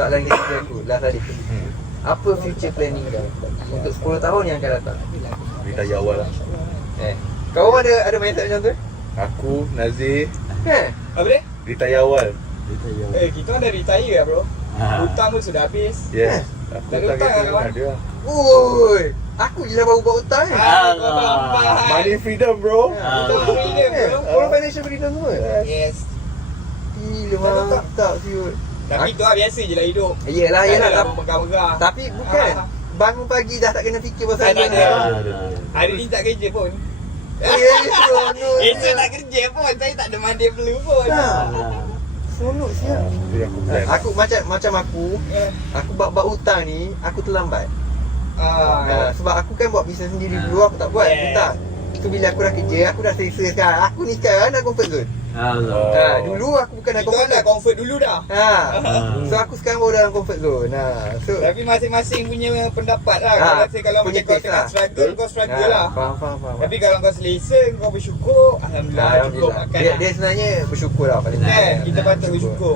soalan ketiga aku, last tadi. Apa future planning kau untuk 10 tahun yang akan datang? Retire awal lah. Kau ada mindset macam tu? Aku, Nazir, Apa dia? retire awal. Kita orang dah retire lah bro. Hutang pun sudah habis. Yes. Aku Dah tak hutang kira lah, kawan. ada lah. Oi, aku je lah baru buat hutang ni. Kau lambat. Money freedom bro. Kita freedom bro. Orang financial freedom semua. Yes. Gila mantap siut. Tapi tu lah biasa je lah hidup. Yelah Tak adalah tak- megah-megah. Tapi bukan bangun pagi dah tak kena fikir pasal Tak dia. ada. Hari ni tak kerja pun. Seronok. Esok tak kerja pun. Saya tak ada mandi perlu pun. Seronok siap. Itu yang aku plan. Aku macam aku buat hutang ni, aku terlambat. Sebab aku kan buat bisnes sendiri dulu, aku tak buat hutang. Tu bila aku dah kerja, aku dah selesa sekarang. Aku ni sekarang dah comfort zone. Dulu aku bukan dah Kita comfort dah zone. comfort dulu dah. So aku sekarang baru dalam comfort zone. So Tapi masing-masing punya pendapat lah. Kau rasa kalau punya macam kau taste tengah lah. struggle, kau struggle lah. Faham. Tapi kalau kau selesa, kau bersyukur, Alhamdulillah cukup makan Dia lah. sebenarnya bersyukur lah paling Kan, kita patut bersyukur.